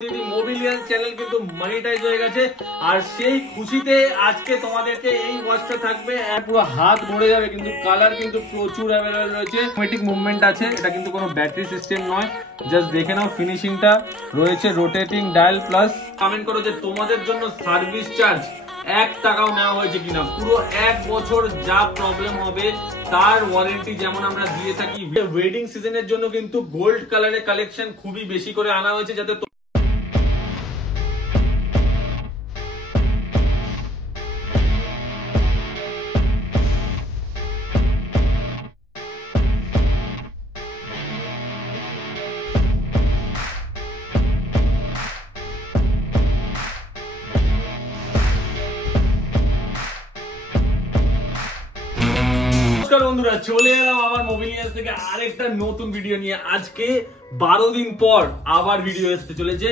মোবিলিয়ান channel কিন্তু monetize হয়ে গেছে আর সেই খুশিতে আজকে তোমাদেরকে এই ওয়াচটা থাকবে পুরো হাত ভরে যাবে কিন্তু কালার কিন্তু প্রচুর অ্যাভেলেবল রয়েছে অটোমেটিক মুভমেন্ট আছে এটা কিন্তু কোনো ব্যাটারি সিস্টেম নয় জাস্ট দেখে নাও ফিনিশিংটা রয়েছে রোটেটিং ডায়াল প্লাস কমেন্ট করো যে তোমাদের জন্য সার্ভিস চার্জ 1 টাকাও নেওয়া হয়েছে কিনা পুরো 1 বছর যা প্রবলেম হবে তার ওয়ারেন্টি যেমন আমরা দিয়ে থাকি ওয়েডিং সিজনের জন্য কিন্তু গোল্ড কালারের কালেকশন খুবই বেশি করে আনা হয়েছে যাতে বন্ধুরা চলে এলাম আবার মোবিলিয়াস থেকে আরেকটা নতুন ভিডিও নিয়ে আজকে 12 দিন পর আবার ভিডিও আসতে চলেছে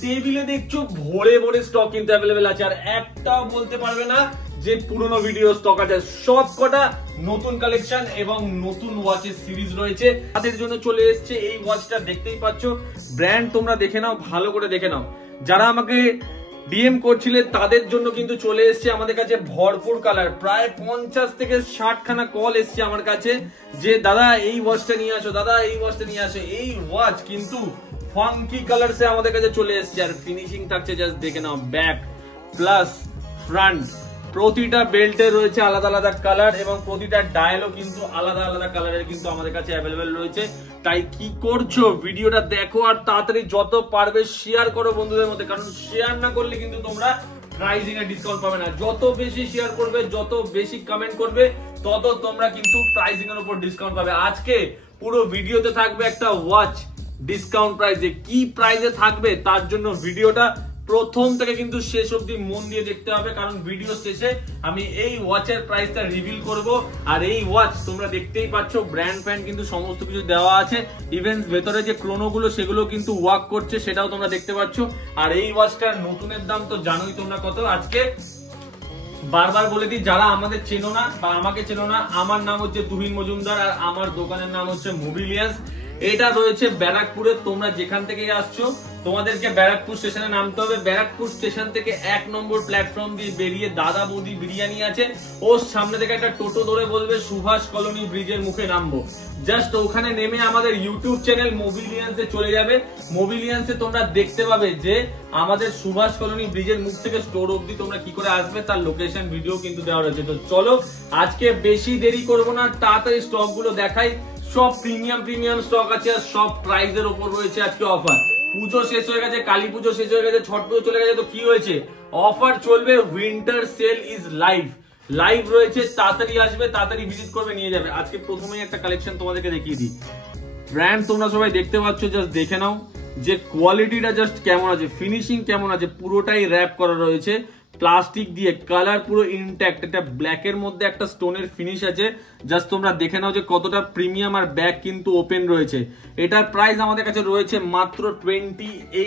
টেবিলে দেখছো ভরে ভরে স্টক কিন্তু অ্যাভেলেবেল আছে আর একটাও বলতে পারবে না যে পুরনো ভিডিও স্টক আছে সব কটা নতুন কালেকশন এবং নতুন ওয়াচের সিরিজ রয়েছে তাদের জন্য চলে এসেছে এই ওয়াচটা দেখতেই পাচ্ছ ব্র্যান্ড তোমরা দেখে নাও ভালো করে দেখে নাও যারা আমাকে ডিএম করছিলে তাদের জন্য কিন্তু চলে এসেছে আমাদের কাছে ভরপুর কালার প্রায় 50 থেকে 60 খানা কল এসেছে আমার কাছে যে দাদা এই ওয়াচটা নিয়ে আসো দাদা এই ওয়াচটা নিয়ে আসো এই ওয়াচ কিন্তু ফাঙ্কি কালার সে আমাদের কাছে চলে এসেছে আর ফিনিশিং থাকছে জাস্ট দেখে নাও ব্যাক প্লাস ফ্রন্ট প্রতিটা বেল্টে রয়েছে আলাদা আলাদা কালার এবং প্রতিটা ডায়ালও কিন্তু আলাদা আলাদা কালারের কিন্তু আমাদের কাছে অ্যাভেলেবেল রয়েছে তাই কি করছো ভিডিওটা দেখো আর তাড়াতাড়ি যত পারবে শেয়ার করো বন্ধুদের মধ্যে কারণ শেয়ার না করলে কিন্তু তোমরা প্রাইসিং এ ডিসকাউন্ট পাবে না যত বেশি শেয়ার করবে যত বেশি কমেন্ট করবে তত তোমরা কিন্তু প্রাইসিং এর উপর ডিসকাউন্ট পাবে আজকে পুরো ভিডিওতে থাকবে একটা ওয়াচ ডিসকাউন্ট প্রাইসে কি প্রাইসে থাকবে তার জন্য ভিডিওটা প্রথম থেকে কিন্তু শেষ অবধি মন দিয়ে দেখতে হবে কারণ ভিডিও শেষে আমি এই ওয়াচের প্রাইসটা রিভিল করব আর এই ওয়াচ তোমরা দেখতেই পাচ্ছ ব্র্যান্ড ফ্যান্ড কিন্তু সমস্ত কিছু দেওয়া আছে ইভেন ভেতরে যে ক্রোনোগুলো সেগুলো কিন্তু ওয়ার্ক করছে সেটাও তোমরা দেখতে পাচ্ছ আর এই ওয়াচটার নতুনের দাম তো জানোই তোমরা কত আজকে বারবার বলে দিই যারা আমাদের চেনো না বা আমাকে চেনো না আমার নাম হচ্ছে তুহিন মজুমদার আর আমার দোকানের নাম হচ্ছে মোবিলিয়াস এটা রয়েছে ব্যারাকপুরে তোমরা যেখান থেকে আসছো তোমাদেরকে ব্যারাকপুর স্টেশনে নামতে হবে ব্যারাকপুর স্টেশন থেকে 1 নম্বর প্ল্যাটফর্ম দিয়ে বেরিয়ে দাদা বৌদি বিরিয়ানি আছে ওর সামনে থেকে একটা টোটো ধরে বলবে সুভাষ কলোনি ব্রিজের মুখে নামবো জাস্ট ওখানে নেমে আমাদের ইউটিউব চ্যানেল মোবিলিয়ান্সে চলে যাবে মোবিলিয়ান্সে তোমরা দেখতে পাবে যে আমাদের সুভাষ কলোনি ব্রিজের মুখ থেকে স্টোর অবধি তোমরা কি করে আসবে তার লোকেশন ভিডিও কিন্তু দেওয়া রয়েছে তো চলো আজকে বেশি দেরি করবো না তাড়াতাড়ি স্টক গুলো দেখাই সব প্রিমিয়াম স্টক আছে আর সব প্রাইসের উপর রয়েছে আজকে অফার পুজো শেষ হয়ে গেছে কালী পুজো শেষ হয়ে গেছে ছট পুজো চলে গেছে তো কি হয়েছে অফার চলবে উইন্টার সেল ইজ লাইভ রয়েছে তাড়াতাড়ি আসবে তাড়াতাড়ি ভিজিট করবে নিয়ে যাবে আজকে প্রথমেই একটা কালেকশন তোমাদেরকে দেখিয়ে দিই ব্র্যান্ড তোমরা সবাই দেখতে পাচ্ছ জাস্ট দেখে নাও যে কোয়ালিটিটা জাস্ট কেমন আছে ফিনিশিং কেমন আছে পুরোটাই র‍্যাপ করা রয়েছে প্লাস্টিক দিয়ে কালার পুরো ইনট্যাক্ট এটা ব্ল্যাক এর মধ্যে একটা স্টোনের ফিনিশ আছে জাস্ট তোমরা দেখে নাও যে কতটা প্রিমিয়াম আর ব্যাক কিন্তু ওপেন রয়েছে এটার প্রাইস আমাদের কাছে রয়েছে মাত্র 2800 এ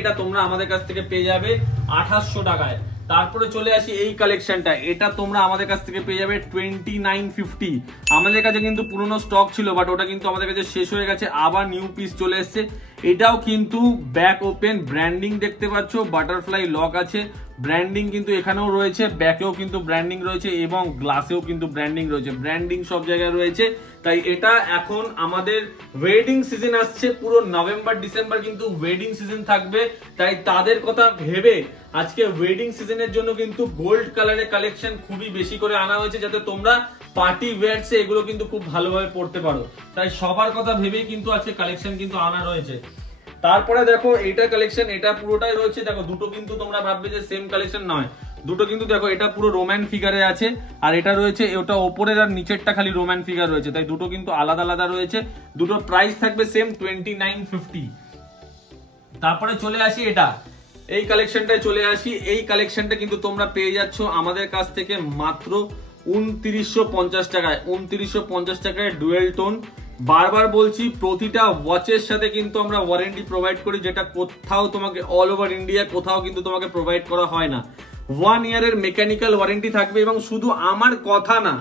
এটা তোমরা আমাদের কাছ থেকে পেয়ে যাবে 2800 টাকায় তারপরে চলে আসি এই কালেকশনটা এটা তোমরা আমাদের কাছ থেকে পেয়ে যাবে 2950 আমাদের কাছে কিন্তু পুরনো স্টক ছিল বাট ওটা কিন্তু আমাদের কাছে শেষ হয়ে গেছে আবার নিউ পিস চলে এসেছে এটাও কিন্তু ব্যাক ওপেন ব্র্যান্ডিং দেখতে পাচ্ছ বাটারফ্লাই লক আছে ব্র্যান্ডিং কিন্তু এখানেও রয়েছে ব্যাকেও কিন্তু ব্র্যান্ডিং রয়েছে এবং গ্লাসেও কিন্তু ব্র্যান্ডিং রয়েছে ব্র্যান্ডিং সব জায়গায় রয়েছে তাই এটা এখন আমাদের ওয়েডিং সিজন আসছে পুরো নভেম্বর ডিসেম্বর কিন্তু ওয়েডিং সিজন থাকবে তাই তাদের কথা ভেবে আজকে ওয়েডিং সিজনের জন্য কিন্তু গোল্ড কালারের কালেকশন খুবই বেশি করে আনা হয়েছে যাতে তোমরা পার্টি ওয়্যারসে এগুলো কিন্তু খুব ভালোভাবে পড়তে পারো তাই সবার কথা ভেবেই কিন্তু আজকে কালেকশন কিন্তু আনা রয়েছে তারপরে দেখো এটা কালেকশন এটা পুরোটাই রয়েছে দেখো দুটো কিন্তু তোমরা ভাববে যে সেম কালেকশন নয় দুটো কিন্তু দেখো এটা পুরো রোম্যান ফিগারে আছে আর এটা রয়েছে ওটা ওপরের আর নিচেরটা খালি রোম্যান ফিগার রয়েছে তাই দুটো কিন্তু আলাদা আলাদা রয়েছে দুটো প্রাইস থাকবে সেম 2950 তারপরে চলে আসি এটা এই কালেকশনটায় চলে আসি এই কালেকশনটা কিন্তু তোমরা পেয়ে যাচ্ছ আমাদের কাছ থেকে মাত্র 2950 টাকায় 2950 টাকায় ডুয়েল টোন বারবার বলছি প্রতিটা ওয়াচের সাথে কিন্তু আমরা ওয়ারেন্টি প্রোভাইড করি যেটা কোথাও তোমাকে অল ওভার ইন্ডিয়া কোথাও কিন্তু তোমাকে প্রোভাইড করা হয় না 1 ইয়ারের মেকানিক্যাল ওয়ারেন্টি থাকবে এবং শুধু আমার কথা না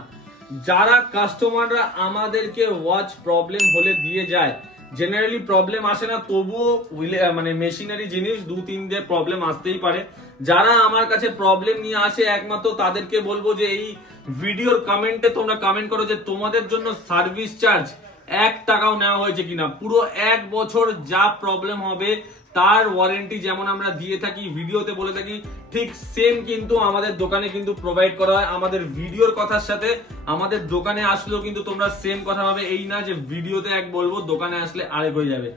যারা কাস্টমাররা আমাদেরকে ওয়াচ প্রবলেম হলে দিয়ে যায় জেনারেলি প্রবলেম আসে না, তবুও মানে মেশিনারি জিনিস 2-3 দিয়ে প্রবলেম আসতেই পারে। যারা আমার কাছে প্রবলেম নিয়ে আসে একমাত্র তাদেরকে বলবো যে এই ভিডিওর কমেন্টে তোমরা কমেন্ট করো যে তোমাদের জন্য সার্ভিস চার্জ 1 টাকাও নেওয়া হয়েছে কিনা। পুরো 1 বছর যা প্রবলেম হবে তার ওয়ারেন্টি যেমন আমরা দিয়ে থাকি, ভিডিওতে বলে থাকি, ঠিক সেম কিন্তু আমাদের দোকানে কিন্তু প্রোভাইড করা হয়। আমাদের ভিডিওর কথার সাথে আমাদের দোকানে আসলেও কিন্তু তোমরা সেম কথা পাবে, এই না যে ভিডিওতে এক বলবো দোকানে আসলে আরেক হয়ে যাবে।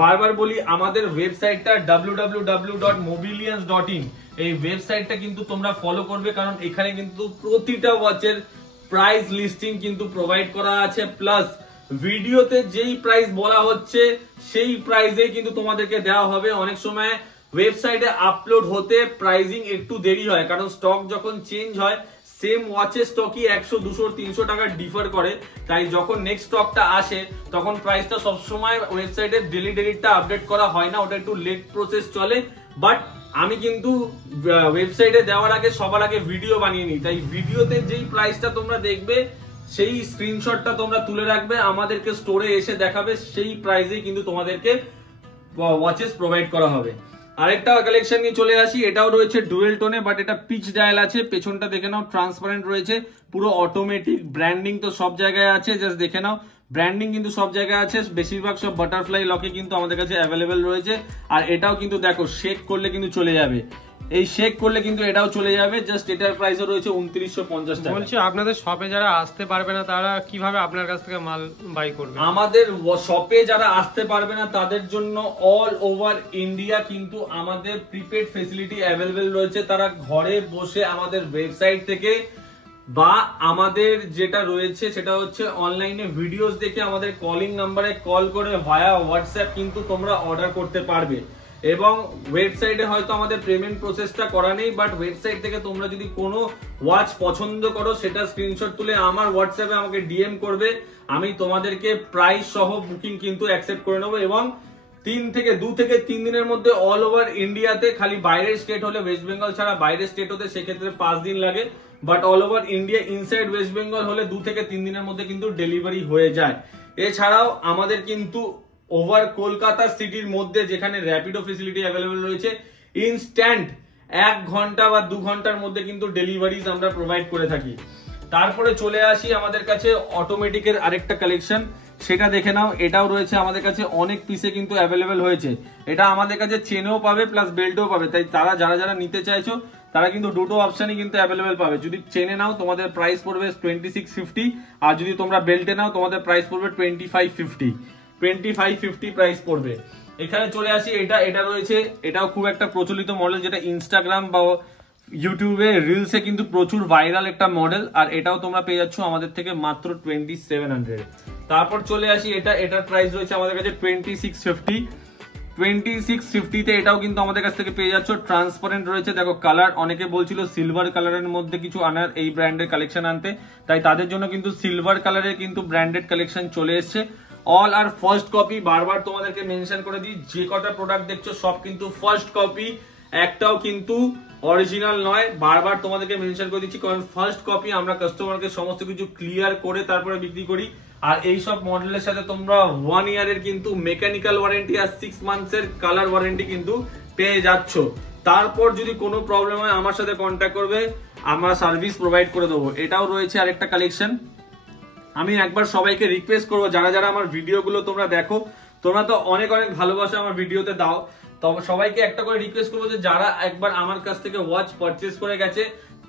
বারবার বলি, আমাদের ওয়েবসাইটটা www.mobilians.in, এই ওয়েবসাইটটা কিন্তু তোমরা ফলো করবে, কারণ এখানে কিন্তু প্রতিটা ওয়াচের প্রাইস লিস্টিং কিন্তু প্রোভাইড করা আছে, প্লাস ভিডিওতে যেই প্রাইস বলা হচ্ছে সেই প্রাইসেই কিন্তু তোমাদেরকে দেওয়া হবে। অনেক সময় ওয়েবসাইটে আপলোড হতে প্রাইসিং একটু দেরি হয়, কারণ স্টক যখন চেঞ্জ হয় সেম ওয়াচের স্টকই 100, 200, 300 টাকা ডিফার করে, তাই যখন নেক্সট স্টকটা আসে তখন প্রাইসটা সবসময় ওয়েবসাইটে ডেলিটা আপডেট করা হয় না, ওটা একটু লেট প্রসেস চলে। বাট আমি কিন্তু ওয়েবসাইটে দেওয়ার আগে সবার আগে ভিডিও বানিয়ে নিই, তাই ভিডিওতে যেই প্রাইসটা তোমরা দেখবে সেই স্ক্রিনশটটা তোমরা তুলে রাখবে, আমাদেরকে স্টোরে এসে দেখাবে, সেই প্রাইসে কিন্তু তোমাদেরকে ওয়াচেস প্রোভাইড করা হবে। আরেকটা কালেকশন নিয়ে চলে আসি, এটাও রয়েছে ডুয়েল টোনে, বাট এটা পিচ ডায়াল আছে, পেছনটা দেখে নাও ট্রান্সপারেন্ট রয়েছে, পুরো অটোমেটিক, ব্র্যান্ডিং তো সব জায়গায় আছে, জাস্ট দেখে নাও ব্র্যান্ডিং কিন্তু সব জায়গায় আছে, বেশিরভাগ সব বাটারফ্লাই লকে কিন্তু আমাদের কাছে অ্যাভেলেবেল রয়েছে। আর এটাও কিন্তু দেখো শেক করলে কিন্তু চলে যাবে, এই শেক করলে কিন্তু এটাও চলে যাবে, জাস্ট এটার প্রাইস রয়েছে 2950 টাকা। বলছি আপনাদের শপে যারা আসতে পারবে না তারা কিভাবে আপনার কাছ থেকে মাল বাই করবে? আমাদের শপে যারা আসতে পারবে না তাদের জন্য অল ওভার ইন্ডিয়া কিন্তু আমাদের প্রিপেড ফেসিলিটি অ্যাভেলেবেল রয়েছে। তারা ঘরে বসে আমাদের ওয়েবসাইট থেকে বা আমাদের যেটা রয়েছে সেটা হচ্ছে অনলাইনে ভিডিওস দেখে আমাদের কলিং নাম্বারে কল করে ভায়া হোয়াটসঅ্যাপ কিন্তু তোমরা অর্ডার করতে পারবে। এবং ওয়েবসাইটে হয়তো আমাদের পেমেন্ট প্রসেসটা করা নেই, বাট ওয়েবসাইট থেকে তোমরা যদি কোনো ওয়াচ পছন্দ করো সেটা স্ক্রিনশট তুলে আমার হোয়াটসঅ্যাপে আমাকে ডিএম করবে, আমি তোমাদেরকে প্রাইস সহ বুকিং কিন্তু অ্যাকসেপ্ট করে নেবো। এবং 2 থেকে 3 দিনের মধ্যে অল ওভার ইন্ডিয়াতে, খালি বাইরের স্টেট হলে ওয়েস্ট বেঙ্গল ছাড়া বাইরের স্টেট হতে সেক্ষেত্রে 5 দিন লাগে, but all over India inside West Bengal হলে 2 থেকে 3 দিনের মধ্যে কিন্তু ডেলিভারি হয়ে যায়। এছাড়াও আমাদের কিন্তু ওভার কলকাতা সিটির মধ্যে যেখানে র্যাপিডো ফেসিলিটি অ্যাভেলেবেল রয়েছে, ইনস্ট্যান্ট 1 ঘন্টা বা 2 ঘন্টার মধ্যে কিন্তু ডেলিভারিজ আমরা প্রোভাইড করে থাকি। তারপরে চলে আসি আমাদের কাছে অটোমেটিকের আরেকটা কালেকশন, সেটা দেখে নাও, এটাও রয়েছে আমাদের কাছে, অনেক পিসে কিন্তু অ্যাভেলেবেল হয়েছে। এটা আমাদের কাছে চেনও পাবে প্লাস বেল্টও পাবে, তাই তারা যারা নিতে চাইছো তারা কিন্তু দুটো অপশনই কিন্তু অ্যাভেলেবেল পাবে। যদি চেনে নাও তোমাদের প্রাইস পড়বে 2650, আর যদি তোমরা বেল্টে নাও তোমাদের প্রাইস পড়বে 2550 প্রাইস পড়বে। এখানে চলে আসি, এটা রয়েছে, এটাও খুব একটা প্রচলিত মডেল, যেটা ইনস্টাগ্রাম বা ইউটিউবে রিলসে কিন্তু প্রচুর ভাইরাল একটা মডেল, আর এটাও তোমরা পেয়ে যাচ্ছ আমাদের থেকে মাত্র 2700। তারপর চলে আসি, এটার প্রাইস রয়েছে আমাদের কাছে 2650 তে, এটাও কিন্তু আমাদের কাছ থেকে পেয়ে যাচ্ছ। ট্রান্সপারেন্ট রয়েছে, দেখো কালার, অনেকে বলছিল সিলভার কালারের মধ্যে কিছু আনার, এই ব্র্যান্ডের কালেকশন আনতে, তাই তাদের জন্য কিন্তু সিলভার কালারের কিন্তু ব্র্যান্ডেড কালেকশন চলে এসছে। অল আর ফার্স্ট কপি, বারবার তোমাদেরকে মেনশন করে দিই, যে কটা প্রোডাক্ট দেখছো সব কিন্তু ফার্স্ট কপি, একটাও কিন্তু অরিজিনাল নয়, বারবার তোমাদেরকে মেনশন করে দিচ্ছি, কারণ ফার্স্ট কপি আমরা কাস্টমারকে সমস্ত কিছু ক্লিয়ার করে তারপরে বিক্রি করি। আর এই সব মডেলের সাথে তোমরা 1 ইয়ারের কিন্তু মেকানিক্যাল ওয়ারেন্টি আর 6 মান্থসের কালার ওয়ারেন্টি কিন্তু পেয়ে যাচ্ছ। তারপর যদি কোনো প্রবলেম হয় আমার সাথে কন্ট্যাক্ট করবে, আমরা সার্ভিস প্রোভাইড করে দেবো। এটাও রয়েছে আরেকটা কালেকশন। আমি একবার সবাইকে রিকোয়েস্ট করবো, যারা আমার ভিডিওগুলো তোমরা দেখো, তোমরা তো অনেক ভালোবাসা আমার ভিডিওতে দাও, তবে সবাইকে একটা করে রিকোয়েস্ট করবো যে যারা একবার আমার কাছ থেকে ওয়াচ পারচেস করে গেছে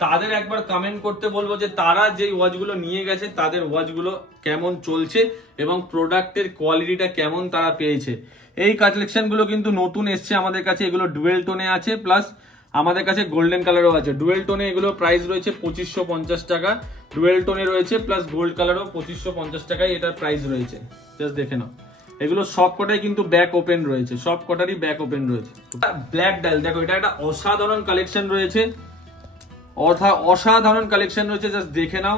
তাদের একবার কমেন্ট করতে বলবো যে তারা যেই ওয়াচগুলো নিয়ে গেছে তাদের ওয়াচগুলো কেমন চলছে এবং প্রোডাক্টের কোয়ালিটিটা কেমন তারা পেয়েছে। এই কালেকশনগুলো কিন্তু নতুন এসছে আমাদের কাছে, এগুলো ডুয়েল টোনে আছে, প্লাস আমাদের কাছে গোল্ডেন কালারও আছে। ডুয়েল টোনে এগুলো প্রাইস রয়েছে 2550 টাকা, ডুয়েল টোনে রয়েছে প্লাস গোল্ড কালারও 2550 টাকায় এটার প্রাইস রয়েছে, জাস্ট দেখে নাও। এগুলো সব কটাই কিন্তু ব্যাক ওপেন রয়েছে, সব কটারই ব্যাক ওপেন রয়েছে। ব্ল্যাক ডায়াল, দেখো এটা একটা অসাধারণ কালেকশন রয়েছে, অসাধারণ কালেকশন রয়েছে, জাস্ট দেখে নাও।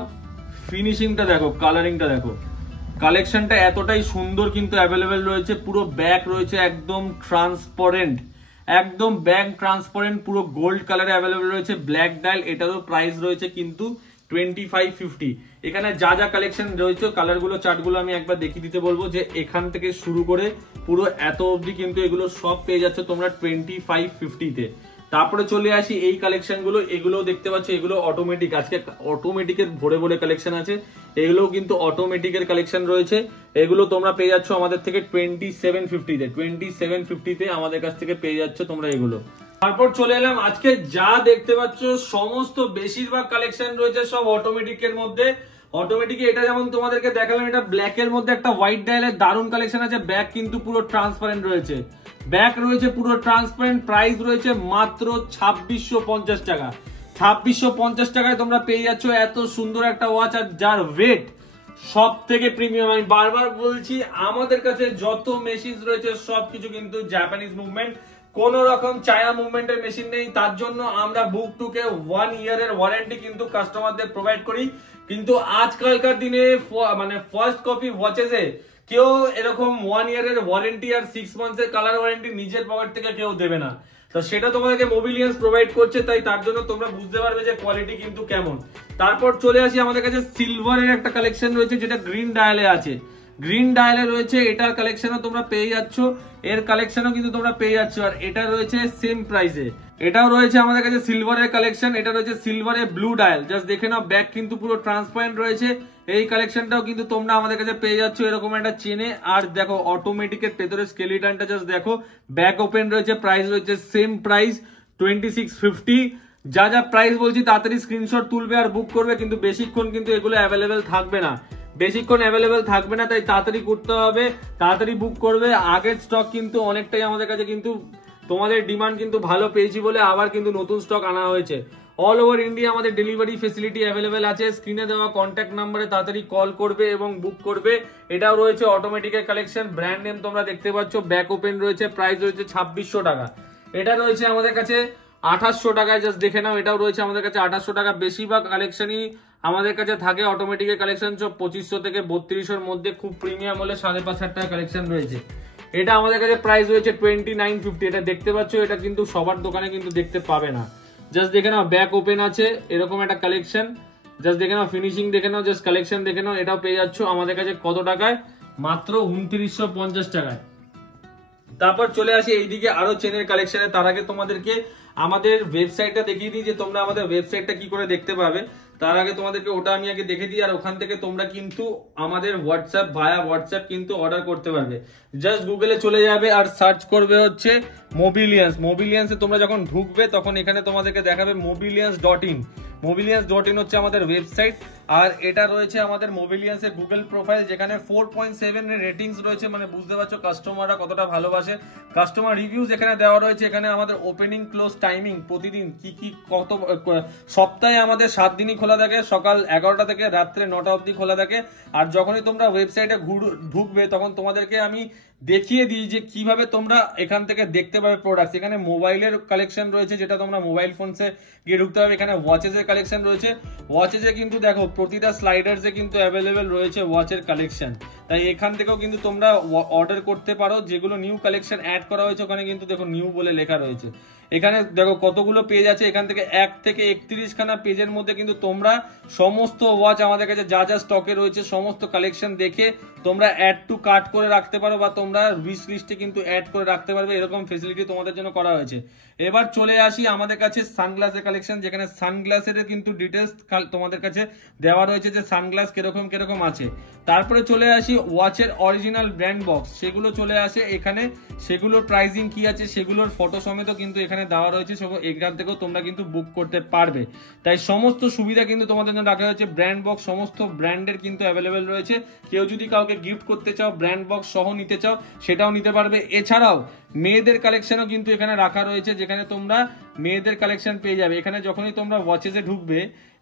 ফিনিশিংটা দেখো, কালারিংটা দেখো, কালেকশনটা এতটাই সুন্দর কিন্তু অ্যাভেলেবেল রয়েছে। পুরো ব্যাক রয়েছে একদম ট্রান্সপারেন্ট, একদম ব্যাক ট্রান্সপারেন্ট, পুরো গোল্ড কালারে অ্যাভেলেবেল রয়েছে। ব্ল্যাক ডায়াল, এটারও প্রাইস রয়েছে কিন্তু 2550। এখানে যা যা কালেকশন রয়েছে কালারগুলো চার্টগুলো আমি একবার দেখিয়ে দিতে বলবো, যে এখান থেকে শুরু করে পুরো এত অবধি কিন্তু এগুলো সব পেয়ে যাচ্ছে তোমরা 2550-তে। তারপরে চলে আসি এই কালেকশন গুলো, এগুলো দেখতে পাচ্ছ এগুলো অটোমেটিক, আজকে অটোমেটিকের ভরে ভরে কালেকশন আছে, এগুলো কিন্তু অটোমেটিকের কালেকশন রয়েছে। এগুলো তোমরা পেয়ে যাচ্ছ আমাদের থেকে 2750-তে, 2750-তে আমাদের কাছ থেকে পেয়ে যাচ্ছ তোমরা এগুলো। তারপর চলে এলাম আজকে যা দেখতে পাচ্ছ সমস্ত বেশিরভাগ কালেকশন রয়েছে সব অটোমেটিকের মধ্যে। অটোমেটিক এটা যেমন তোমাদেরকে দেখালাম, এটা ব্ল্যাক এর মধ্যে একটা হোয়াইট ডায়ালের দারুণ কালেকশন আছে। ব্যাক কিন্তু পুরো ট্রান্সপারেন্ট রয়েছে, ব্যাক রয়েছে পুরো ট্রান্সপারেন্ট। প্রাইস রয়েছে মাত্র 2650 টাকা। 2650 টাকায় তোমরা পেয়ে যাচ্ছ এত সুন্দর একটা ওয়াচ, আর যার ওয়েট সব থেকে প্রিমিয়াম। আমি বারবার বলছি আমাদের কাছে যত মেশিন রয়েছে সবকিছু কিন্তু জাপানিজ মুভমেন্ট, কোন রকম চায়না মুভমেন্টের মেশিন নেই। তার জন্য আমরা বুক টুকে 1 ইয়ারের ওয়ারেন্টি কিন্তু কাস্টমারদের প্রোভাইড করি। কিন্তু আজকালকার দিনে মানে ফার্স্ট কপি ওয়াচেসে কেউ এরকম 1 ইয়ারের ওয়ারেন্টি আর 6 মান্থসের কালার ওয়ারেন্টি নিজের পকেট থেকে কেউ দেবে না। তো সেটা তোমাদেরকে মোবিলিয়ান্স প্রোভাইড করছে, তাই তার জন্য তোমরা বুঝতে পারবে যে কোয়ালিটি কিন্তু কেমন। তারপর চলে আসি আমাদের কাছে সিলভারের একটা কালেকশন রয়েছে যেটা গ্রিন ডায়ালে আছে, গ্রিন ডায়ালে রয়েছে। এটার কালেকশনও তোমরা পেয়ে যাচ্ছ, এর কালেকশনও কিন্তু তোমরা পেয়ে যাচ্ছ, আর এটা রয়েছে সেম প্রাইসে। এটাও রয়েছে আমাদের কাছে সিলভারের কালেকশন, এটা রয়েছে সিলভারের ব্লু ডায়াল। জাস্ট দেখে নাও ব্যাক কিন্তু পুরো ট্রান্সপারেন্ট রয়েছে। এই কালেকশনটাও কিন্তু তোমরা আমাদের কাছে পেয়ে যাচ্ছ এরকম একটা চেনে। আর দেখো অটোমেটিকের ভেতরে স্কেলিটনটা জাস্ট দেখো, ব্যাক ওপেন রয়েছে। প্রাইস রয়েছে সেম প্রাইস 2650। যা যা প্রাইস বলছি তাড়াতাড়ি স্ক্রিনশট তুলবে আর বুক করবে, কিন্তু বেশিক্ষণ কিন্তু এগুলো অ্যাভেলেবেল থাকবে না, বেশিক্ষণ অ্যাভেলেবেল থাকবে না, তাই তাড়াতাড়ি করতে হবে, তাড়াতাড়ি বুক করবে। আগের স্টক কিন্তু অনেকটাই আমাদের কাছে কিন্তু তোমাদের ডিমান্ড কিন্তু ভালো পেয়েছি বলে আবার কিন্তু নতুন স্টক আনা হয়েছে। অল ওভার ইন্ডিয়া আমাদের ডেলিভারি ফেসিলিটি অ্যাভেলেবেল আছে। স্ক্রিনে দেওয়া কন্ট্যাক্ট নাম্বারে তাড়াতাড়ি কল করবে এবং বুক করবে। এটাও রয়েছে অটোমেটিকের কালেকশন, ব্র্যান্ড নেম তোমরা দেখতে পাচ্ছ, ব্যাক ওপেন রয়েছে। প্রাইস রয়েছে 2600 টাকা। এটা রয়েছে আমাদের কাছে 2800 টাকায়, জাস্ট দেখে নাও। এটাও রয়েছে আমাদের কাছে 2800 টাকা। বেশিরভাগ কালেকশনই আমাদের কাছে থাকে অটোমেটিকের কালেকশন সব 2500 থেকে 3200-এর মধ্যে, খুব প্রিমিয়াম হলে 5500 টাকা কালেকশন রয়েছে। এটা আমাদের কাছে প্রাইস রয়েছে 2950। এটা দেখতে পাচ্ছ, এটা কিন্তু সবার দোকানে কিন্তু দেখতে পাবে না। জাস্ট দেখে নাও ব্যাক ওপেন আছে, এরকম একটা কালেকশন। জাস্ট দেখে নাও, ফিনিশিং দেখে নাও, জাস্ট কালেকশন দেখে নাও। এটাও পেয়ে যাচ্ছ আমাদের কাছে কত টাকায়? মাত্র 2950 টাকায়। তারপর চলে আসি এইদিকে আরো চেনের কালেকশনে। তার আগে তোমাদেরকে আমাদের ওয়েবসাইটটা দেখিয়ে দিই যে তোমরা আমাদের ওয়েবসাইটটা কি করে দেখতে পাবে। তার আগে তোমাদেরকে ওটা আমি আগে দেখে দিই, আর ওখান থেকে তোমরা কিন্তু আমাদের হোয়াটসঅ্যাপ ভায়া হোয়াটসঅ্যাপ কিন্তু অর্ডার করতে পারবে। জাস্ট গুগলে চলে যাবে আর সার্চ করবে হচ্ছে মোবিলিয়ান্স। মোবিলিয়ান্সে তোমরা যখন ঢুকবে তখন এখানে তোমাদেরকে দেখাবে mobilians.in। mobilians.in হচ্ছে আমাদের ওয়েবসাইট, আর এটা রয়েছে আমাদের মোবিলিয়ান্সের গুগল প্রোফাইল, যেখানে 4.7 এর রেটিংস রয়েছে। মানে বুঝতে পারছো কাস্টমাররা কতটা ভালোবাসে। কাস্টমার রিভিউজ এখানে দেওয়া রয়েছে। এখানে আমাদের ওপেনিং ক্লোজ টাইমিং প্রতিদিন কি কি কত, সপ্তাহে আমাদের 7 দিনই খোলা থাকে, সকাল 11টা থেকে রাত্রে 9টা অবধি খোলা থাকে। আর যখনই তোমরা ওয়েবসাইটে ঢুকবে তখন তোমাদেরকে আমি দেখিয়ে দিই যে কিভাবে তোমরা এখান থেকে দেখতে পাবে প্রোডাক্ট। এখানে মোবাইলের কালেকশন রয়েছে, যেটা তোমরা মোবাইল ফোনসে গিয়ে ঢুকতে হবে। এখানে ওয়াচেসের কালেকশন রয়েছে, ওয়াচেসে কিন্তু দেখো প্রতিটা স্লাইডার্সে কিন্তু অ্যাভেলেবেল রয়েছে ওয়াচের কালেকশন। তাই এখান থেকেও কিন্তু তোমরা অর্ডার করতে পারো। যেগুলো নিউ কালেকশন অ্যাড করা হয়েছে ওখানে কিন্তু দেখো নিউ বলে লেখা রয়েছে। এখানে দেখো কতগুলো পেজ আছে, এখান থেকে 1 থেকে 31 খানা পেজের মধ্যে কিন্তু তোমরা সমস্ত ওয়াচ আমাদের কাছে যা যা স্টকে রয়েছে সমস্ত কালেকশন দেখে তোমরা অ্যাড টু কার্ট করে রাখতে পারো, বা তোমরা উইশ লিস্টে কিন্তু অ্যাড করে রাখতে পারবে। এরকম ফেসিলিটি তোমাদের জন্য করা হয়েছে। এবার চলে আসি আমাদের কাছে সানগ্লাসের কালেকশন, যেখানে সানগ্লাসের কিন্তু ডিটেলস তোমাদের কাছে দেওয়া রয়েছে যে সানগ্লাস কিরকম কিরকম আছে। তারপরে চলে আসি ওয়াচের অরিজিনাল ব্র্যান্ড বক্স, সেগুলো চলে আসে এখানে। সেগুলোর প্রাইসিং কি আছে সেগুলোর ফটো সমেত কিন্তু এখানে দেওয়া রয়েছে। এখান থেকেও তোমরা কিন্তু বুক করতে পারবে। তাই সমস্ত সুবিধা কিন্তু তোমাদের জন্য রাখা হয়েছে। ব্র্যান্ড বক্স সমস্ত ব্র্যান্ডের কিন্তু অ্যাভেলেবেল রয়েছে। কেউ যদি কাউকে গিফট করতে চাও, ব্র্যান্ড বক্স সহ নিতে চাও, সেটাও নিতে পারবে। এছাড়াও মেয়েদের কালেকশনও কিন্তু এখানে রাখা রয়েছে, যেখানে তোমরা মেয়েদের কালেকশন পেয়ে যাবে। এখানে যখনই তোমরা ওয়াচেসে ঢুকবে,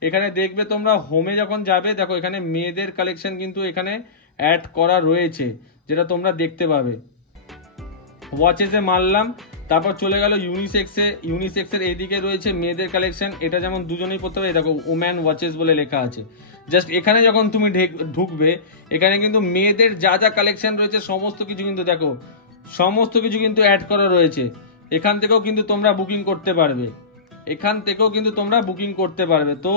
এখানে দেখবে তোমরা হোমে যখন যাবে, দেখো এখানে মেয়েদের কালেকশন কিন্তু এখানে অ্যাড করা রয়েছে, যেটা তোমরা দেখতে পাবে। ওয়াচেসে মারলাম, তারপর চলে গেল ইউনিসেক্সে। ইউনিসেক্সের এইদিকে রয়েছে মেয়েদের কালেকশন। এটা যেমন দুজনেই পড়তে পারে, দেখো ওম্যান ওয়াচেস বলে লেখা আছে। জাস্ট এখানে যখন তুমি ঢুকবে, এখানে কিন্তু মেয়েদের যা যা কালেকশন রয়েছে সমস্ত কিছু কিন্তু দেখো, সমস্ত কিছু কিন্তু অ্যাড করা রয়েছে। এখান থেকেও কিন্তু তোমরা বুকিং করতে পারবে, এখান থেকেও কিন্তু তোমরা বুকিং করতে পারবে। তো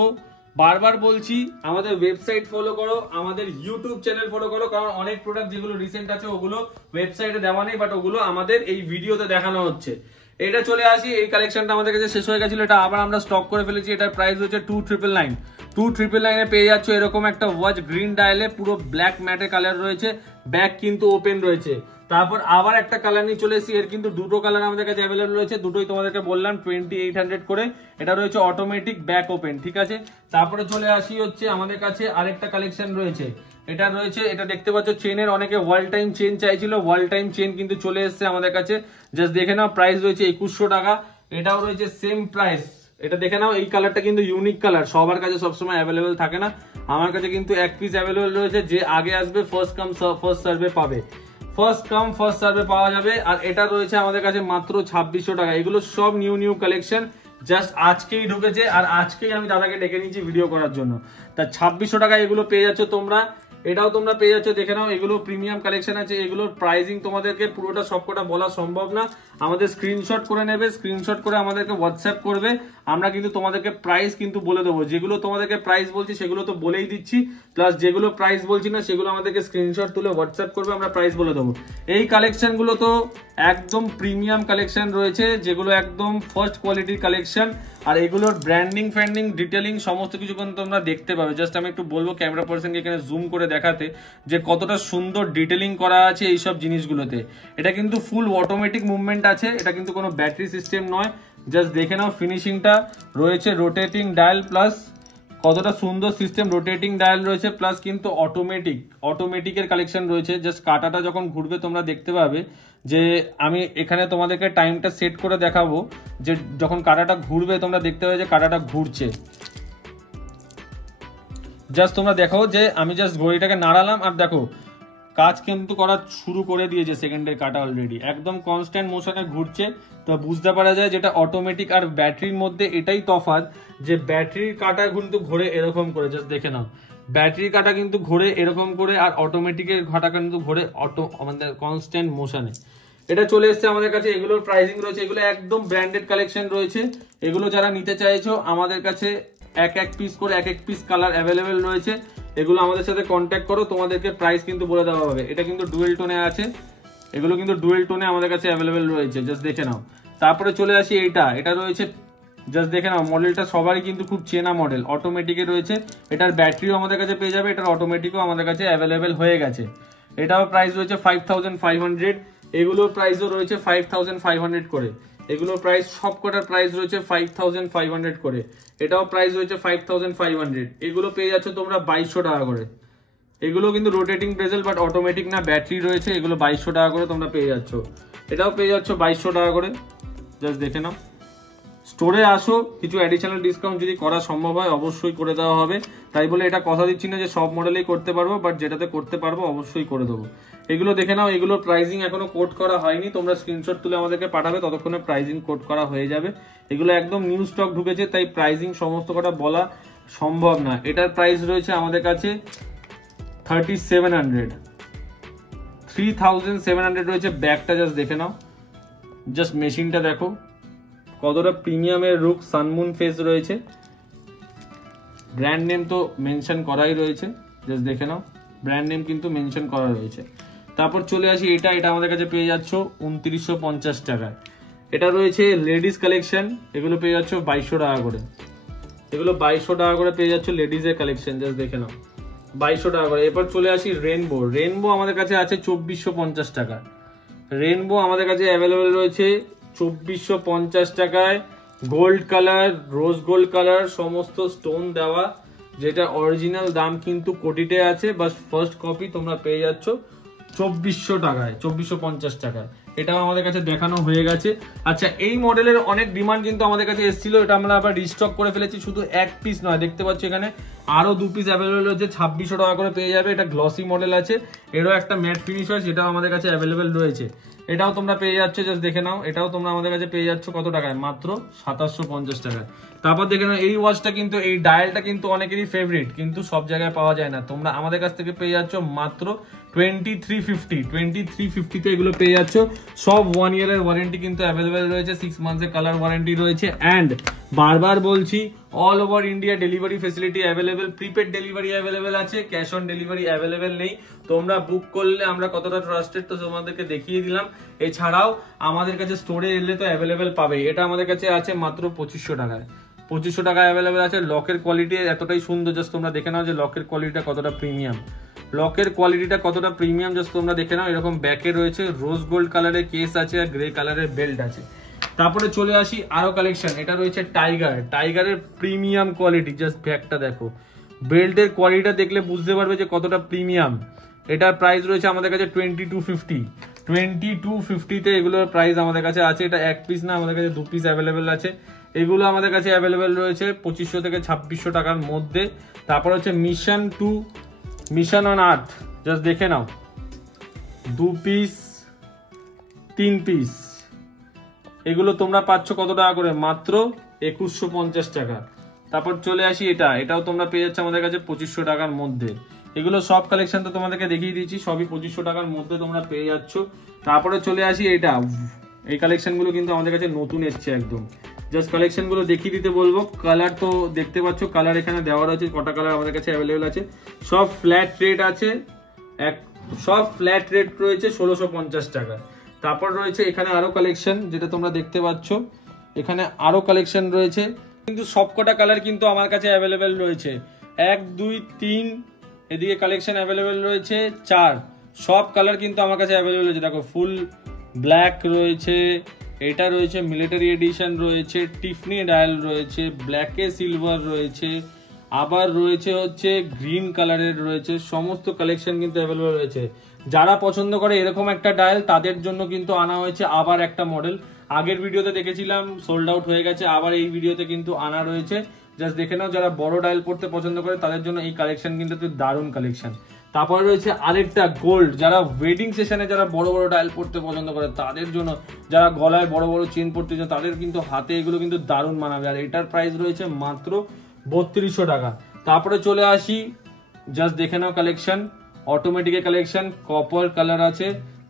বারবার বলছি আমাদের ওয়েবসাইট ফলো করো, আমাদের ইউটিউব চ্যানেল ফলো করো, কারণ অনেক প্রোডাক্ট যেগুলো রিসেন্ট আছে ওগুলো ওয়েবসাইটে দেওয়া নেই, বাট ওগুলো আমাদের এই ভিডিওতে দেখানো হচ্ছে। এটা চলে আসি, এই কালেকশনটা আমাদের কাছে শেষ হয়ে গেছিল, এটা আবার আমরা স্টক করে ফেলেছি। এটার প্রাইস হচ্ছে 2999। 2999 পেয়ে যাচ্ছ এরকম একটা ওয়াচ গ্রিন ডায়ালে, পুরো ব্ল্যাক ম্যাটে কালার রয়েছে, ব্যাক কিন্তু ওপেন রয়েছে। তারপর আবার একটা কালার নিয়ে চলে এসেছি, এর কিন্তু দুটো কালার আমাদের কাছে অ্যাভেলেবল রয়েছে, দুটোই তোমাদেরকে বললাম 2800 করে। এটা রয়েছে অটোমেটিক ব্যাক ওপেন, ঠিক আছে। তারপরে চলে আসি হচ্ছে আমাদের কাছে আরেকটা কালেকশন রয়েছে, এটা রয়েছে, এটা দেখতে পাচ্ছ চেনের, অনেকে ওয়াল টাইম চেন চাইছিল, ওয়াল টাইম চেন কিন্তু চলে এসেছে আমাদের কাছে। জাস্ট দেখে নাও, প্রাইস রয়েছে 2100 টাকা। এটাও রয়েছে সেম প্রাইস, এটা দেখে নাও। এই কালারটা কিন্তু ইউনিক কালার, সবার কাছে সবসময় অ্যাভেলেবেল থাকে না, আমার কাছে কিন্তু এক পিস অ্যাভেলেবেল রয়েছে। যে আগে আসবে ফার্স্ট কাম ফার্স্ট সার্ভে পাবে, ফার্স্ট কাম ফার্স্ট সার্ভে পাওয়া যাবে। আর এটা রয়েছে আমাদের কাছে মাত্র 2600 টাকা। এগুলো সব নিউ কালেকশন, জাস্ট আজকেই ঢুকেছে, আর আজকেই আমি দাদাকে ডেকে নিয়েছি ভিডিও করার জন্য। তা 2600 টাকা এগুলো পেয়ে যাচ্ছ তোমরা, এটাও তোমরা পেয়ে যাচ্ছ, দেখে নাও। এগুলো প্রিমিয়াম কালেকশন আছে, এগুলোর প্রাইসিং তোমাদেরকে পুরোটা সবকটা বলা সম্ভব না, আমাদের স্ক্রিনশট করে নেবে, স্ক্রিনশট করে আমাদেরকে হোয়াটসঅ্যাপ করবে, আমরা কিন্তু তোমাদেরকে প্রাইস কিন্তু বলে দেবো। যেগুলো তোমাদেরকে প্রাইস বলছি সেগুলো তো বলেই দিচ্ছি, প্লাস যেগুলো প্রাইস বলছি না সেগুলো আমাদেরকে স্ক্রিনশট তুলে হোয়াটসঅ্যাপ করবে, আমরা প্রাইস বলে দেবো। এই কালেকশন গুলো তো একদম প্রিমিয়াম কালেকশন রয়েছে, যেগুলো একদম ফার্স্ট কোয়ালিটির কালেকশন, আর এগুলোর ব্র্যান্ডিং ফ্যান্ডিং ডিটেলিং সমস্ত কিছু কিন্তু তোমরা দেখতে পাবে। জাস্ট আমি একটু বলবো ক্যামেরা পার্সনকে এখানে জুম করে দেখাতে যে কতটা সুন্দর ডিটেলিং করা আছে এইসব জিনিসগুলোতে। এটা কিন্তু ফুল অটোমেটিক মুভমেন্ট আছে, এটা কিন্তু কোনো ব্যাটারি সিস্টেম নয়। জাস্ট দেখে নাও ফিনিশিংটা রয়েছে, রোটেটিং ডায়াল, প্লাস কতটা সুন্দর সিস্টেম, রোটেটিং ডায়াল রয়েছে, প্লাস কিন্তু অটোমেটিকের কালেকশন রয়েছে। জাস্ট কাটাটা যখন ঘুরবে তোমরা দেখতে পাবে যে আমি এখানে তোমাদেরকে টাইমটা সেট করে দেখাবো, যে যখন কাটাটা ঘুরবে তোমরা দেখতে পাবে যে কাটাটা ঘুরছে। জাস্ট তোমরা দেখো যে আমি জাস্ট ঘড়িটাকে নাড়ালাম, আর দেখো কাজ কিন্তু করা শুরু করে দিয়েছে, সেকেন্ডের কাটা অলরেডি একদম কনস্ট্যান্ট মোশনে ঘুরছে। তো বুঝতে পারা যায় যেটা অটোমেটিক আর ব্যাটারির মধ্যে এটাই তফাৎ, যে ব্যাটারির কাটা কিন্তু ঘোরে এরকম করে, জাস্ট দেখে নাও, ব্যাটারির কাটা কিন্তু ঘোরে এরকম করে, আর অটোমেটিকের কাটা কিন্তু ঘোরে আমাদের কনস্ট্যান্ট মোশনে। এটা চলে এসছে আমাদের কাছে, এগুলোর প্রাইসিং রয়েছে, এগুলো একদম ব্র্যান্ডেড কালেকশন রয়েছে। এগুলো যারা নিতে চাইছো আমাদের কাছে এক পিস করে এক পিস কালার অ্যাভেলেবেল রয়েছে, এগুলো আমাদের সাথে কন্ট্যাক্ট করো, তোমাদেরকে প্রাইস কিন্তু বলে দেওয়া হবে। এটা কিন্তু ডুয়েল টোনে আছে, এগুলো কিন্তু ডুয়েল টোনে আমাদের কাছে অ্যাভেলেবেল রয়েছে, জাস্ট দেখে নাও। তারপরে চলে আসি এটা রয়েছে, জাস্ট দেখে নাও, মডেলটা সবারই কিন্তু খুব চেনা মডেল, অটোমেটিকে রয়েছে। এটার ব্যাটারিও আমাদের কাছে পেয়ে যাবে, এটার অটোমেটিকও আমাদের কাছে অ্যাভেলেবেল হয়ে গেছে। এটাও প্রাইস রয়েছে 5500, এগুলোর প্রাইসও রয়েছে 5500 করে। এগুলোর প্রাইস সবকটার প্রাইস রয়েছে 5500 করে, এটাও প্রাইস রয়েছে 5500। এগুলো পেয়ে যাচ্ছ তোমরা 2200 টাকা করে। এগুলো কিন্তু রোটেটিং বেজেল বাট অটোমেটিক না, ব্যাটারি রয়েছে, এগুলো 2200 টাকা করে তোমরা পেয়ে যাচ্ছ। এটাও পেয়ে যাচ্ছ 2200 টাকা করে, জাস্ট দেখে নাও। স্টোরে আসো, কিছু অ্যাডিশনাল ডিসকাউন্ট যদি করা সম্ভব হয় অবশ্যই করে দেওয়া হবে, তাই বলে এটা কথা দিচ্ছি না যে সব মডেলেই করতে পারবো, বাট যেটাতে করতে পারবো অবশ্যই করে দেবো। এগুলো দেখে নাও, এগুলোর প্রাইসিং এখনো কোড করা হয়নি, তোমরা স্ক্রিনশট তুলে আমাদেরকে পাঠাবে, ততক্ষণে প্রাইসিং কোড করা হয়ে যাবে। এগুলো একদম নিউ স্টক ঢুকেছে, তাই প্রাইসিং সমস্ত কটা বলা সম্ভব না। এটার প্রাইস রয়েছে আমাদের কাছে 3700 রয়েছে। ব্যাগটা জাস্ট দেখে নাও, জাস্ট মেশিনটা দেখো কতটা প্রিমিয়ামের রুক, সানমুন ফেস রয়েছে, ব্র্যান্ড নেম তো মেনশন করাই রয়েছে, জাস্ট দেখে নাও, ব্র্যান্ড নেম কিন্তু মেনশন করা রয়েছে। তারপর চলে আসি এটা আমাদের কাছে পেয়ে যাচ্ছ 2950 টাকায়। এটা রয়েছে লেডিস কালেকশন, এগুলো পেয়ে যাচ্ছ 2200 টাকা করে। এগুলো 2200 টাকা করে পেয়ে যাচ্ছ লেডিজের কালেকশন, জাস্ট দেখে নাও 2200 টাকা করে। এরপর চলে আসি রেনবো আমাদের কাছে আছে 2450 টাকা। রেনবো আমাদের কাছে অ্যাভেলেবেল রয়েছে 2450 টাকায়, gold colour, rose gold colour, সমস্ত স্টোন দেওয়া, যেটা অরিজিনাল দাম কিন্তু কোটিতে আছে, বাস ফার্স্ট কপি তোমরা পেয়ে যাচ্ছ 2400 টাকায়, 2450 টাকায়। এটাও আমাদের কাছে দেখানো হয়ে গেছে। আচ্ছা, এই মডেলের অনেক ডিমান্ড কিন্তু আমাদের কাছে এসেছিল, এটা আমরা আবার রিস্টক করে ফেলেছি, শুধু এক পিস নয়, দেখতে পাচ্ছ এখানে আরো 2 পিস অ্যাভেলেবেল রয়েছে, 2600 টাকা করে পেয়ে যাবে। এটা গ্লসি মডেল আছে, এরও একটা ম্যাট ফিনিশ হয়, সেটাও আমাদের কাছে অ্যাভেলেবেল রয়েছে। এটাও তোমরা পেয়ে যাচ্ছ, জাস্ট দেখে নাও। এটাও তোমরা আমাদের কাছে পেয়ে যাচ্ছ কত টাকায়? মাত্র 2750 টাকায়। তারপর দেখে নাও এই ওয়াচটা কিন্তু, এই ডায়ালটা কিন্তু অনেকেরই ফেভারিট, কিন্তু সব জায়গায় পাওয়া যায় না। তোমরা আমাদের কাছ থেকে পেয়ে যাচ্ছ মাত্র 2350 তে এগুলো পেয়ে যাচ্ছ। সব 1 ইয়ারের ওয়ারেন্টি কিন্তু অ্যাভেলেবেল রয়েছে, 6 মান্থসের কালার ওয়ারেন্টি রয়েছে। অ্যান্ড বারবার বলছি, all over India delivery facility available, prepaid delivery available আছে, ক্যাশ অন ডেলিভারি অ্যাভেলেবেল নেই। তোমরা বুক করলে আমরা কতটা ট্রাস্টেড তো তোমাদেরকে দেখিয়ে দিলাম। এছাড়াও আমাদের কাছে স্টোরে এলে তো অ্যাভেলেবেল পাবে। এটা আমাদের কাছে আছে মাত্র 2500 টাকায়। 2500 টাকা অ্যাভেলেবেল আছে। লকের কোয়ালিটি এতটাই সুন্দর, জাস্ট তোমরা দেখে নাও যে লকের কোয়ালিটিটা কতটা প্রিমিয়াম। লকের কোয়ালিটিটা কতটা প্রিমিয়াম জাস্ট তোমরা দেখে নাও। এরকম ব্যাকে রয়েছে, রোজ গোল্ড কালারের কেস আছে আর গ্রে কালারের বেল্ট আছে। তারপরে চলে আসি আরো কালেকশন। এটা রয়েছে টাইগারের প্রিমিয়াম কোয়ালিটি, জাস্ট ব্যাগটা দেখো, বেল্টের কোয়ালিটিটা দেখলে বুঝতে পারবে যে কতটা প্রিমিয়াম। এটার প্রাইস রয়েছে আমাদের কাছে 2250 তে এগুলোর প্রাইস আমাদের কাছে আছে। এটা এক পিস না, আমাদের কাছে 2 পিস অ্যাভেলেবেল আছে। এগুলো আমাদের কাছে অ্যাভেলেবেল রয়েছে 2500 থেকে 2600 টাকার মধ্যে। তারপর হচ্ছে মিশন অন আর্থ, জাস্ট দেখে নাও, 2 পিস 3 পিস, এগুলো তোমরা পাচ্ছ কত টাকা করে? মাত্র 2150 টাকা। তারপর চলে আসি এটাও তোমরা পেয়ে যাচ্ছ আমাদের কাছে 2500 টাকার মধ্যে। এগুলো সব কালেকশন তো তোমাদেরকে দেখিয়ে দিয়েছি, সবই 2500 টাকার মধ্যে তোমরা পেয়ে যাচ্ছ। তারপরে চলে আসি এই কালেকশন গুলো কিন্তু আমাদের কাছে নতুন এসছে একদম। জাস্ট কালেকশন গুলো দেখিয়ে দিতে বলবো। কালার তো দেখতে পাচ্ছ, কালার এখানে দেওয়া রয়েছে, কটা কালার আমাদের কাছে অ্যাভেলেবেল আছে। সব ফ্ল্যাট রেট আছে, সব ফ্ল্যাট রেট রয়েছে 1650 টাকা। তারপর রয়েছে এখানে আরো কালেকশন, যেটা তোমরা দেখতে পাচ্ছ, এখানে আরো কালেকশন রয়েছে, কিন্তু সবকটা কালার কিন্তু আমার কাছে অ্যাভেলেবেল রয়েছে। 1 2 3 এদিকে কালেকশন অ্যাভেলেবেল রয়েছে 4, সব কালার কিন্তু আমার কাছে অ্যাভেলেবেল রয়েছে। দেখো, ফুল ব্ল্যাক রয়েছে, এটা রয়েছে মিলিটারি এডিশন রয়েছে, টিফনি ডায়াল রয়েছে, ব্ল্যাকে সিলভার রয়েছে, আবার রয়েছে হচ্ছে গ্রিন কালারের রয়েছে। সমস্ত কালেকশন কিন্তু অ্যাভেলেবেল রয়েছে। যারা পছন্দ করে এরকম একটা ডায়াল, তাদের জন্য কিন্তু আনা হয়েছে আবার একটা মডেল। আগের ভিডিওতে দেখেছিলাম সোল্ড আউট হয়ে গেছে, আবার এই ভিডিওতে কিন্তু আনা রয়েছে। জাস্ট দেখে নাও, যারা বড় ডায়াল পড়তে পছন্দ করে তাদের জন্য এই কালেকশন কিন্তু দারুণ কালেকশন। তারপরে রয়েছে আরেকটা গোল্ড, যারা ওয়েডিং সেশনে যারা বড় বড় ডায়াল পড়তে পছন্দ করে তাদের জন্য, যারা গলায় বড় বড় চেন পড়তে চান তাদের কিন্তু হাতে এগুলো কিন্তু দারুণ মানাবে। আর এটার প্রাইস রয়েছে মাত্র 3200 টাকা। তারপরে চলে আসি, জাস্ট দেখে নাও কালেকশন, অটোমেটিকের কালেকশন, কপার কালার আছে,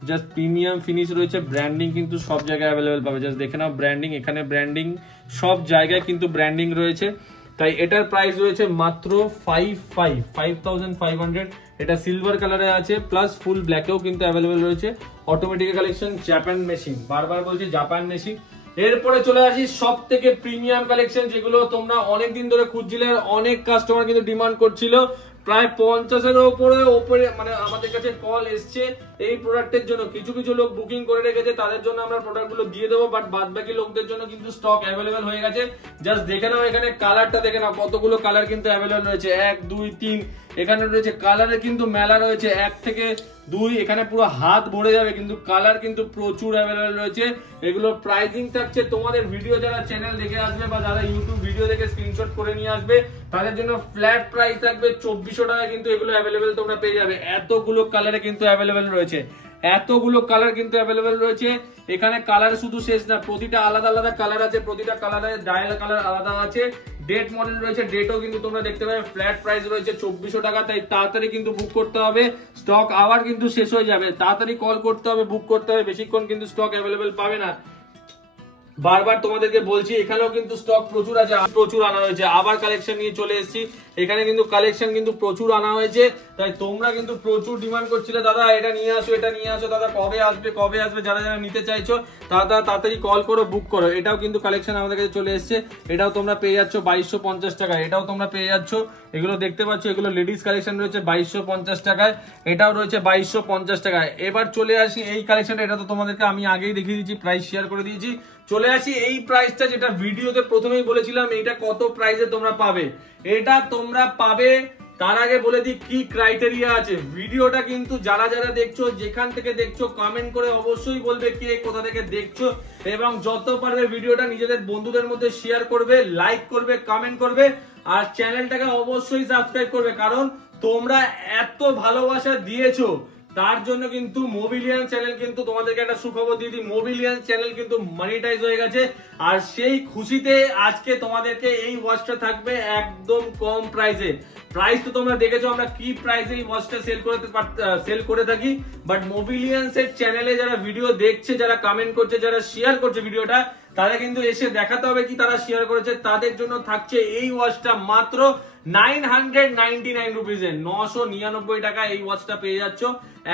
জাস্ট প্রিমিয়াম ফিনিশ রয়েছে, ব্র্যান্ডিং কিন্তু সব জায়গায় অ্যাভেলেবেল পাবে। জাস্ট দেখে নাও ব্র্যান্ডিং, এখানে ব্র্যান্ডিং, সব জায়গায় কিন্তু ব্র্যান্ডিং রয়েছে। তাই এটার প্রাইস রয়েছে মাত্র 5500। এটা সিলভার কালারে আছে, প্লাস ফুল ব্ল্যাকেও কিন্তু অ্যাভেলেবেল রয়েছে। অটোমেটিক কালেকশন, জাপান মেশিন, বারবার বলছি জাপান মেশিন। এরপরে চলে আসি সব থেকে প্রিমিয়াম কালেকশন, যেগুলো তোমরা অনেকদিন ধরে খুঁজছিলে, আর অনেক কাস্টমার কিন্তু ডিমান্ড করছিল। প্রায় 50-এর উপরে মানে আমাদের কাছে কল এসছে এই প্রোডাক্টের জন্য। কিছু কিছু লোক বুকিং করে রেখেছে, তাদের জন্য আমরা প্রোডাক্টগুলো দিয়ে দেবো, বাট বাদ বাকি লোকদের জন্য কিন্তু স্টক অ্যাভেলেবেল হয়ে গেছে। জাস্ট দেখে নাও, এখানে কালারটা দেখে নাও, কতগুলো কালার কিন্তু অ্যাভেলেবেল রয়েছে, 1 2 3, এখানে রয়েছে কালারের কিন্তু মেলা রয়েছে, 1 থেকে 2, এখানে পুরো হাত ভরে যাবে, কিন্তু কালার কিন্তু প্রচুর অ্যাভেলেবেল রয়েছে। এগুলো প্রাইসিং থাকছে তোমাদের ভিডিও, যারা চ্যানেল দেখে আসবে বা যারা ইউটিউব ভিডিও দেখে স্ক্রিনশট করে নিয়ে আসবে, তাদের জন্য ফ্ল্যাট প্রাইস থাকবে 2400 টাকা। কিন্তু এগুলো অ্যাভেলেবেল তোমরা পেয়ে যাবে। এতগুলো কালারে কিন্তু অ্যাভেলেবেল রয়েছে, এতগুলো কালার কিন্তু অ্যাভেলেবেল রয়েছে। এখানে কালার শুধু শেষ না, প্রতিটা আলাদা আলাদা কালার আছে, প্রতিটা কালারের ডায়াল কালার আলাদা আছে, ডেট মডেল রয়েছে, ডেটও কিন্তু তোমরা দেখতে পাবে। ফ্ল্যাট প্রাইস রয়েছে 2400 টাকা। তাই তাড়াতাড়ি কিন্তু বুক করতে হবে, স্টক আবার কিন্তু শেষ হয়ে যাবে। তাড়াতাড়ি কল করতে হবে, বুক করতে হবে, বেশিক্ষণ কিন্তু স্টক অ্যাভেলেবেল পাবে না। বারবার তোমাদেরকে বলছি, এখানেও কিন্তু স্টক প্রচুর আছে, প্রচুর আনা হয়েছে। আবার কালেকশন নিয়ে চলে এসেছি, এখানে কিন্তু কালেকশন কিন্তু প্রচুর আনা হয়েছে। তাই তোমরা কিন্তু প্রচুর ডিমান্ড করছিলে, দাদা এটা নিয়ে আসো, এটা নিয়ে আসো, দাদা কবে আসবে কবে আসবে। যারা যারা নিতে চাইছো তারা তাড়াতাড়ি কল করো, বুক করো। এটাও কিন্তু কালেকশন আমাদের কাছে চলে এসেছে, এটাও তোমরা পেয়ে যাচ্ছ 2250 টাকায়। এটাও তোমরা পেয়ে যাচ্ছ, এগুলো দেখতে পাচ্ছ, এগুলো লেডিস কালেকশন রয়েছে 2250 টাকায়, এটাও রয়েছে 2250 টাকায়। এবার চলে আসি এই কালেকশনটা, এটা তো তোমাদেরকে আমি আগেই দেখিয়ে দিয়েছি, প্রাইস শেয়ার করে দিয়েছি। চলে আসি এই প্রাইসটা, যেটা ভিডিওতে প্রথমেই বলেছিলাম, এটা কত প্রাইসে তোমরা পাবে। এটা তোমরা পাবে, তার আগে বলে দিই কি ক্রাইটেরিয়া আছে। ভিডিওটা কিন্তু যারা যারা দেখছো, যেখান থেকে দেখছো, কমেন্ট করে অবশ্যই বলবে কে কোথা থেকে দেখছো, এবং যত পারবে ভিডিওটা নিজেদের বন্ধুদের মধ্যে শেয়ার করবে, লাইক করবে, কমেন্ট করবে। আর চ্যানেলটাকে অবশ্যই সাবস্ক্রাইব করবে, কারণ তোমরা এত ভালোবাসা দিয়েছো তার জন্য কিন্তু মোবিলিয়ান চ্যানেল কিন্তু তোমাদেরকে একটা সুখবর দিয়ে দিই, মোবিলিয়ান চ্যানেল কিন্তু মনিটাইজ হয়ে গেছে। আর সেই খুশিতে আজকে তোমাদেরকে এই ওয়াচটা থাকবে একদম কম প্রাইসে। প্রাইস তো তোমরা দেখেছো আমরা কি প্রাইসে এই ওয়াচটা সেল করে থাকি, বাট মোবিলিয়ান্স এর চ্যানেলে যারা ভিডিও দেখছে, যারা কমেন্ট করছে, যারা শেয়ার করছে ভিডিওটা, তারা কিন্তু এসে দেখাতে হবে কি তারা শেয়ার করেছে। তাদের জন্য থাকছে এই ওয়াচটা মাত্র 999 রুপিজে, 999 টাকা এই ওয়াচটা পেয়ে যাচ্ছ।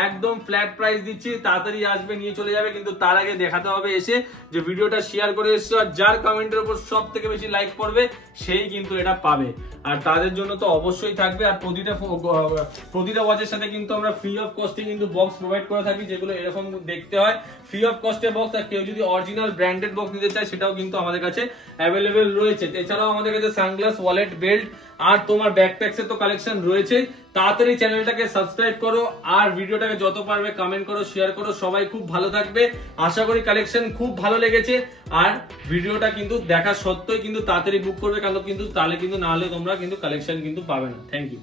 একদম ফ্ল্যাট প্রাইস দিচ্ছি, তাড়াতাড়ি আসবে নিয়ে চলে যাবে, কিন্তু তার আগে দেখাতে হবে এসে যে ভিডিওটা শেয়ার করে এসছো, আর যার কমেন্টের উপর সব থেকে বেশি লাইক করবে সেই কিন্তু এটা পাবে। আর তাদের জন্য তো অবশ্যই থাকবে। আর প্রতিটা ওয়াচের সাথে কিন্তু আমরা ফ্রি অফ কস্টে কিন্তু বক্স প্রোভাইড করে থাকি, যেগুলো এরকম দেখতে হয়, ফ্রি অফ কস্টে বক্স। আর কেউ যদি অরিজিনাল ব্র্যান্ডেড বক্স নিতে চায় সেটাও কিন্তু আমাদের কাছে অ্যাভেলেবেল রয়েছে। এছাড়াও আমাদের কাছে সানগ্লাস, ওয়ালেট, বেল্ট আর তোমার ব্যাকপ্যাকস এর তো কালেকশন রয়েছে। তাড়াতাড়ি চ্যানেলটাকে সাবস্ক্রাইব করো আর ভিডিওটাকে যত পারবে কমেন্ট করো, শেয়ার করো। সবাই খুব ভালো থাকবে, আশা করি কালেকশন খুব ভালো লেগেছে। আর ভিডিওটা কিন্তু দেখা সত্ত্বেও কিন্তু তাড়াতাড়ি বুক করবে, কারণ কিন্তু তাহলে কিন্তু না হলে তোমরা কিন্তু কালেকশন কিন্তু পাবে না। Thank you.